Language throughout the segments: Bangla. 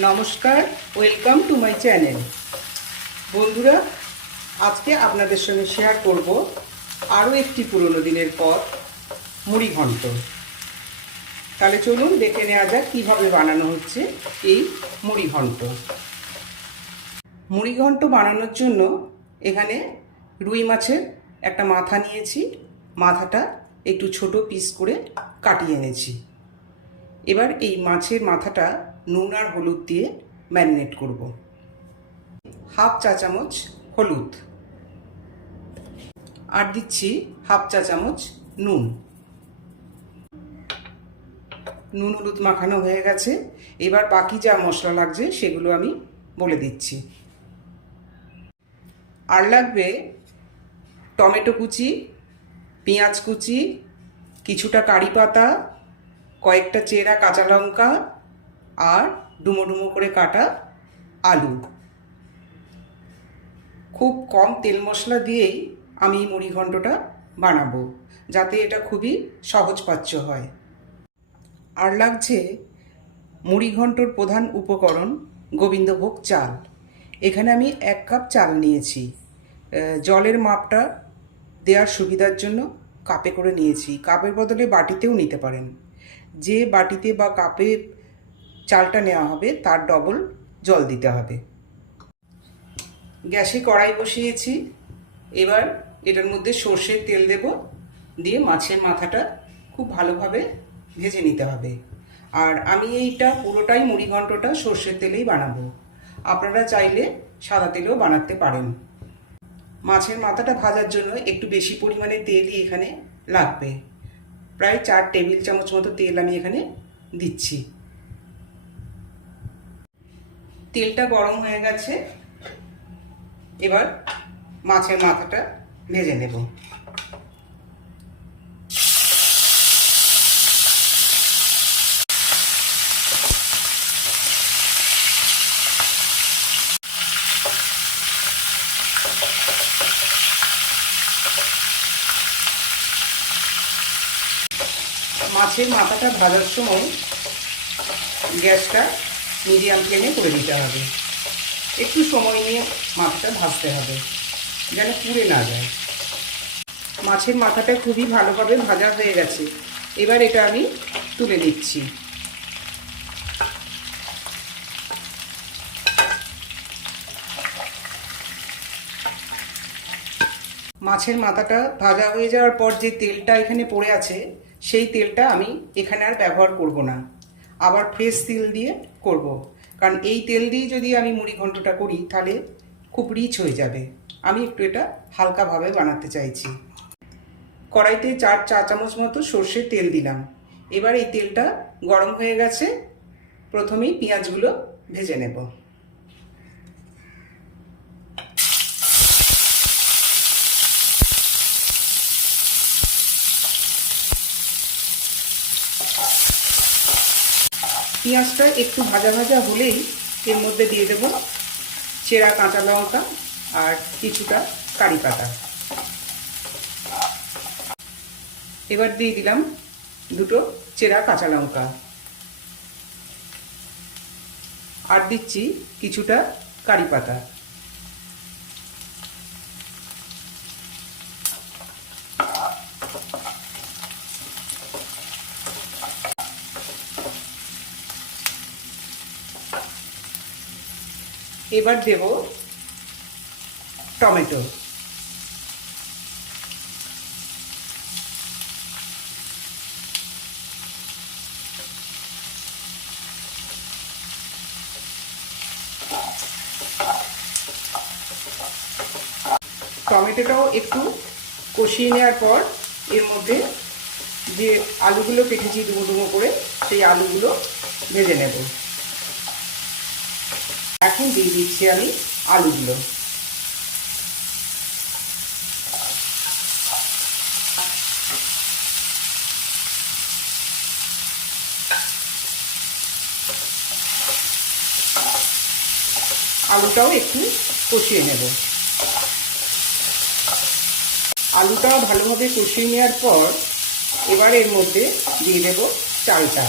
নমস্কার, ওয়েলকাম টু মাই চ্যানেল। বন্ধুরা, আজকে আপনাদের সঙ্গে শেয়ার করব আরও একটি পুরনো দিনের পদ, মুড়ি ঘন্ট। তাহলে চলুন দেখে নেওয়া যাক কীভাবে বানানো হচ্ছে এই মুড়ি ঘন্ট। মুড়ি ঘন্ট বানানোর জন্য এখানে রুই মাছের একটা মাথা নিয়েছি। মাথাটা একটু ছোট পিস করে কাটিয়ে এনেছি। এবার এই মাছের মাথাটা নুন আর হলুদ দিয়ে ম্যারিনেট করব। হাফ চা চামচ হলুদ আর দিচ্ছি হাফ চা চামচ নুন। নুন হলুদ মাখানো হয়ে গেছে। এবার বাকি যা মশলা লাগছে সেগুলো আমি বলে দিচ্ছি। আর লাগবে টমেটো কুচি, পেঁয়াজ কুচি, কিছুটা কারি পাতা, কয়েকটা চেরা কাঁচা লঙ্কা আর ডুমো ডুমো করে কাটা আলু। খুব কম তেল মশলা দিয়েই আমি মুড়ি ঘন্টটা বানাবো, যাতে এটা খুবই সহজপাচ্য হয়। আর লাগছে মুড়ি ঘন্টর প্রধান উপকরণ গোবিন্দভোগ চাল। এখানে আমি 1 কাপ চাল নিয়েছি। জলের মাপটা দেওয়ার সুবিধার জন্য কাপে করে নিয়েছি। কাপের বদলে বাটিতেও নিতে পারেন। যে বাটিতে বা কাপে চালটা নেওয়া হবে তার ডবল জল দিতে হবে। গ্যাসে কড়াই বসিয়েছি। এবার এটার মধ্যে সর্ষের তেল দেব, দিয়ে মাছের মাথাটা খুব ভালোভাবে ভেজে নিতে হবে। আর আমি এইটা পুরোটাই মুড়ি ঘন্টটা সর্ষের তেলেই বানাবো। আপনারা চাইলে সাদা তেলেও বানাতে পারেন। মাছের মাথাটা ভাজার জন্য একটু বেশি পরিমাণে তেলই এখানে লাগবে। প্রায় 4 টেবিল চামচ মতো তেল আমি এখানে দিচ্ছি। তেলটা গরম হয়ে গেছে। এবার মাছের মাথাটা ভেজে নেব। মাছের মাথাটা ভাজার সময় গ্যাসটা মিডিয়াম ফ্লেমে করে দিতে হবে। একটু সময় নিয়ে মাথাটা ভাজতে হবে, যেন পুড়ে না যায়। মাছের মাথাটা খুবই ভালোভাবে ভাজা হয়ে গেছে। এবার এটা আমি তুলে নিচ্ছি। মাছের মাথাটা ভাজা হয়ে যাওয়ার পর যে তেলটা এখানে পড়ে আছে, সেই তেলটা আমি এখানে আর ব্যবহার করব না। আবার ফ্রেশ তেল দিয়ে করব, কারণ এই তেল দিয়ে যদি আমি মুড়ি ঘন্টটা করি তাহলে খুব রিচ হয়ে যাবে। আমি একটু এটা হালকাভাবে বানাতে চাইছি। কড়াইতে 4 চা চামচ মতো সর্ষের তেল দিলাম। এবার এই তেলটা গরম হয়ে গেছে। প্রথমেই পেঁয়াজগুলো ভেজে নেব। পেঁয়াজটা একটু ভাজা ভাজা হলেই এর মধ্যে দিয়ে দেব চেরা কাঁচা লঙ্কা আর কিছুটা কারি পাতা। এবার দিয়ে দিলাম 2টো চেরা কাঁচা লঙ্কা আর দিচ্ছি কিছুটা কারি পাতা। এবার দেব টমেটো। টমেটোটাও একটু কষিয়ে নেওয়ার পর এর মধ্যে যে আলুগুলো কেটেছি ডুমো ডুমো করে, সেই আলুগুলো ভেজে নেব। এখন দিয়ে দিচ্ছি আমি আলুগুলো। আলুটাও একটু কষিয়ে নেব। আলুটাও ভালোভাবে কষিয়ে নেওয়ার পর এবার এর মধ্যে দিয়ে দেব চালটা।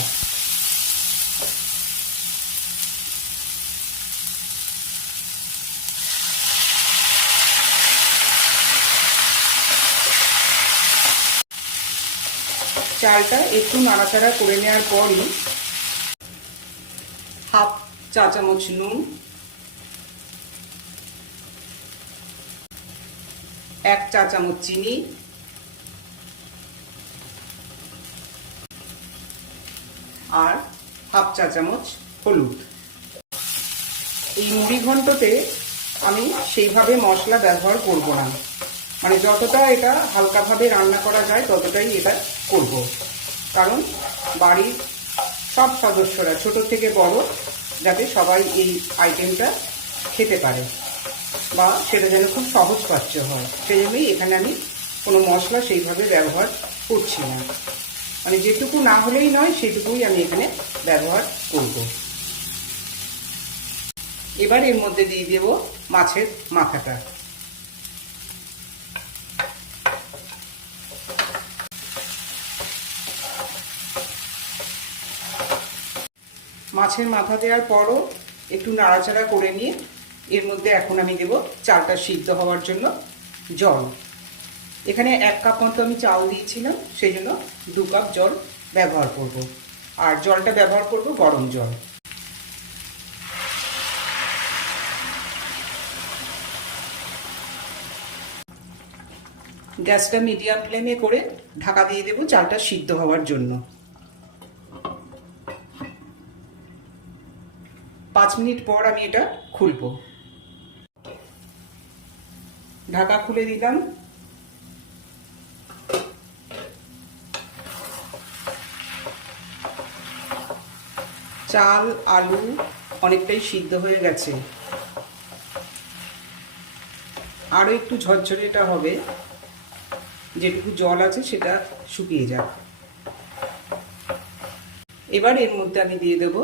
চালটা একটু নাড়াচাড়া করে নেওয়ার পরই হাফ চা চামচ নুন, 1 চা চামচ চিনি, আর হাফ চা চামচ হলুদ। এই মুড়ি ঘন্টতে আমি সেইভাবে মশলা ব্যবহার করব না, মানে যতটা এটা হালকাভাবে রান্না করা যায় ততটাই এটা করব, কারণ বাড়ির সব সদস্যরা ছোট থেকে বড় যাতে সবাই এই আইটেমটা খেতে পারে বা সেটা যেন খুব সহজপাচ্য হয়, সেই জন্যই এখানে আমি কোনো মশলা সেইভাবে ব্যবহার করছি না। মানে যেটুকু না হলেই নয় সেটুকুই আমি এখানে ব্যবহার করব। এবার এর মধ্যে দিয়ে দেব মাছের মাথাটা। মাছের মাথা দেওয়ার পরও একটু নাড়াচাড়া করে নিয়ে এর মধ্যে এখন আমি দেব চালটা সিদ্ধ হওয়ার জন্য জল। এখানে 1 কাপ মতো আমি চাল দিয়েছিলাম, সেই জন্য 2 কাপ জল ব্যবহার করব, আর জলটা ব্যবহার করব গরম জল। গ্যাসটা মিডিয়াম ফ্লেমে করে ঢাকা দিয়ে দেব চালটা সিদ্ধ হওয়ার জন্য। 5 মিনিট পর আমি এটা খুলব। ঢাকা খুলে দিলাম। চাল আলু অনেকটাই সিদ্ধ হয়ে গেছে, আরও একটু ঝরঝরে এটা হবে, যেটুকু জল আছে সেটা শুকিয়ে যাক। এবার এর মধ্যে আমি দিয়ে দেব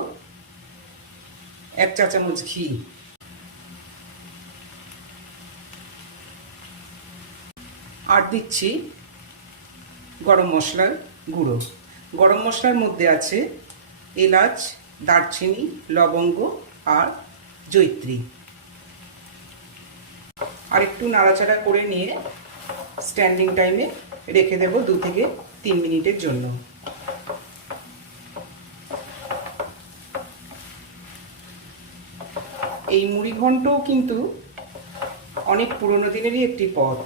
1 চা চামচ ঘি, আর দিচ্ছি গরম মশলার গুঁড়ো। গরম মশলার মধ্যে আছে এলাচ, দারচিনি, লবঙ্গ আর জয়িত্রী। আর একটু নাড়াচাড়া করে নিয়ে স্ট্যান্ডিং টাইমে রেখে দেব 2 থেকে 3 মিনিটের জন্য। এই মুড়ি ঘন্টও কিন্তু অনেক পুরনো দিনেরই একটি পদ।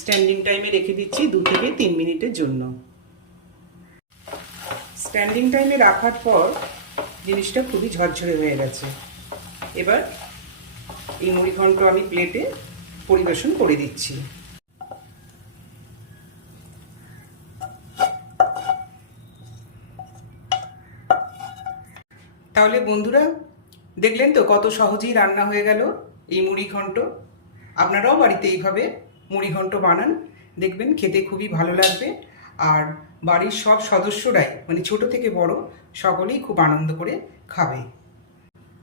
স্ট্যান্ডিং টাইমে রেখে দিচ্ছি 2 থেকে 3 মিনিটের জন্য। স্ট্যান্ডিং টাইমে রাখার পর জিনিসটা খুবই ঝরঝরে হয়ে গেছে। এবার এই মুড়ি ঘন্ট আমি প্লেটে পরিবেশন করে দিচ্ছি। তাহলে বন্ধুরা দেখলেন তো কত সহজেই রান্না হয়ে গেল এই মুড়ি ঘন্ট। আপনারাও বাড়িতে এইভাবে মুড়ি ঘন্ট বানান, দেখবেন খেতে খুবই ভালো লাগবে। আর বাড়ির সব সদস্যরাই মানে ছোট থেকে বড় সকলেই খুব আনন্দ করে খাবে।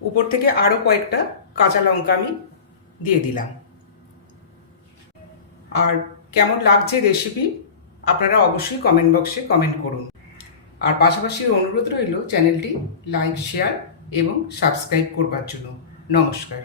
উপর থেকে আরও কয়েকটা কাঁচা লঙ্কা আমি দিয়ে দিলাম। আর কেমন লাগছে রেসিপি আপনারা অবশ্যই কমেন্ট বক্সে কমেন্ট করুন। আর পাশাপাশি অনুরোধ রইল চ্যানেলটি লাইক, শেয়ার এবং সাবস্ক্রাইব করবার জন্য। নমস্কার।